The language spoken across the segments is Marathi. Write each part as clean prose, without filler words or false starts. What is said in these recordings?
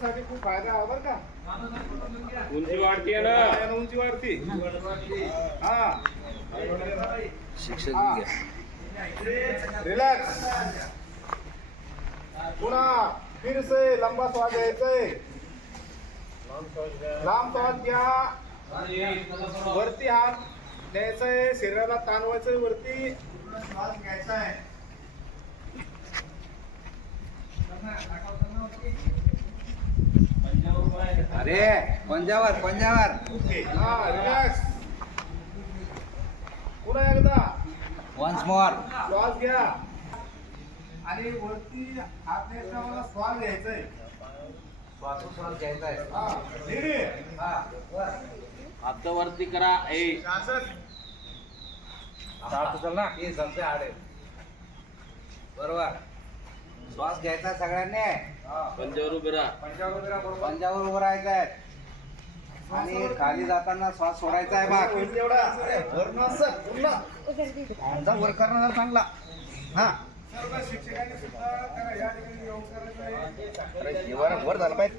साठी खूप फायदा आहे बरं का. उंची वाढते ना, उंची वाढती. हा शिक्षक रिलॅक्स. पुन्हा फिर से लंबा श्वास घ्यायचा आहे. लांब श्वास घ्या. वरती हात द्यायचा आहे, शरीराला ताणवायचंय वरती. श्वास घ्यायचा आहे. अरे पंजावर पंजावर हा रिलॅक्स. पुन्हा एकदा वन्स मोर. श्वास घ्या आणि वरती हात द्यायचा, मला श्वास घ्यायचा आहे. श्वासोश्वास घ्यायचा आहे. हा रेडी. हात वरती करा. शासन. चल ना हे सबसे आडे बरोबर. श्वास घ्यायचा सगळ्यांनी. पंजावर उभे राहा. पंजावर उभं राहायचं आहे आणि खाली जाताना श्वास सोडायचा आहे. बघ तेवढा वर नसं पुन्हा आमचा वर करणार चांगला. हा सर्व शिक्षकांनी सुद्धा करा. या ठिकाणी योग करायचा आहे. वर झालं पाहिजे.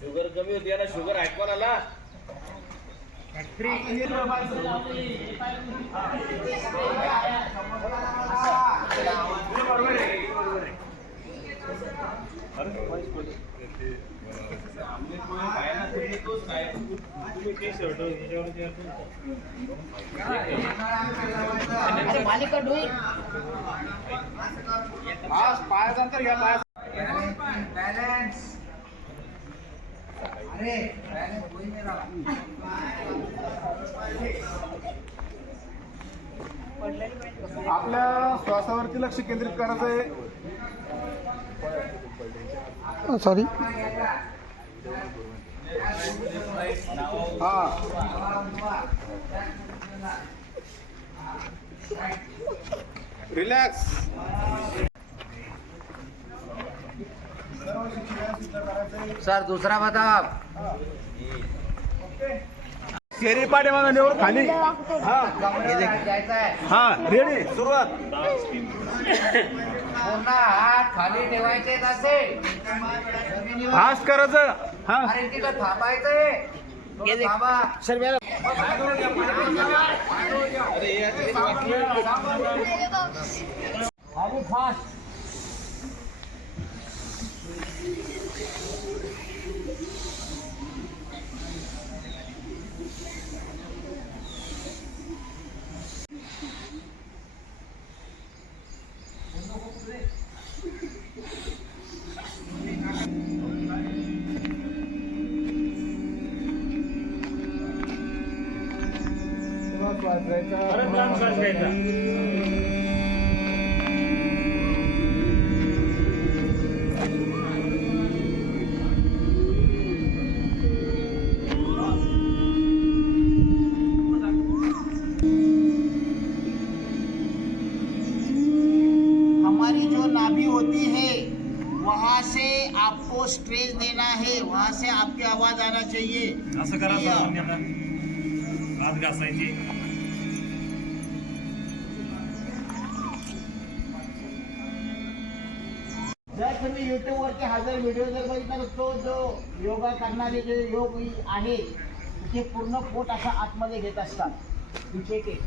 शुगर कमी होती ना, शुगर ऐकून आला. पायाचा अंतर घ्या. पाया बॅलन्स. अरे बॅलन्स कोई नाही राहा. आपल्या श्वासावरती लक्ष केंद्रित करायचं आहे. सॉरी. हा रिलॅक्स. सर दूसरा बताओ. शेरी पाठी मागा नेवर खाली. हा जायचं आहे. हा रेडी. सुरुवात. पूर्ण हात खाली ठेवायचे तसे. फास्ट करायचं. हा अरे तिथं थांबायचंय. थोडं थांबा. अरे फास्ट. हमारी जो नाभि होती है वहाँ से आपको स्ट्रेस देना है, वहाँ से आपकी आवाज आना चाहिए. असं करा हात घासायची. जर तुम्ही युट्यूबवरचे हजार व्हिडिओ जर बघितला तर तो जो योगा करणारे जे योग आहे ते पूर्ण पोट असा आतमध्ये घेत असतात. तिथे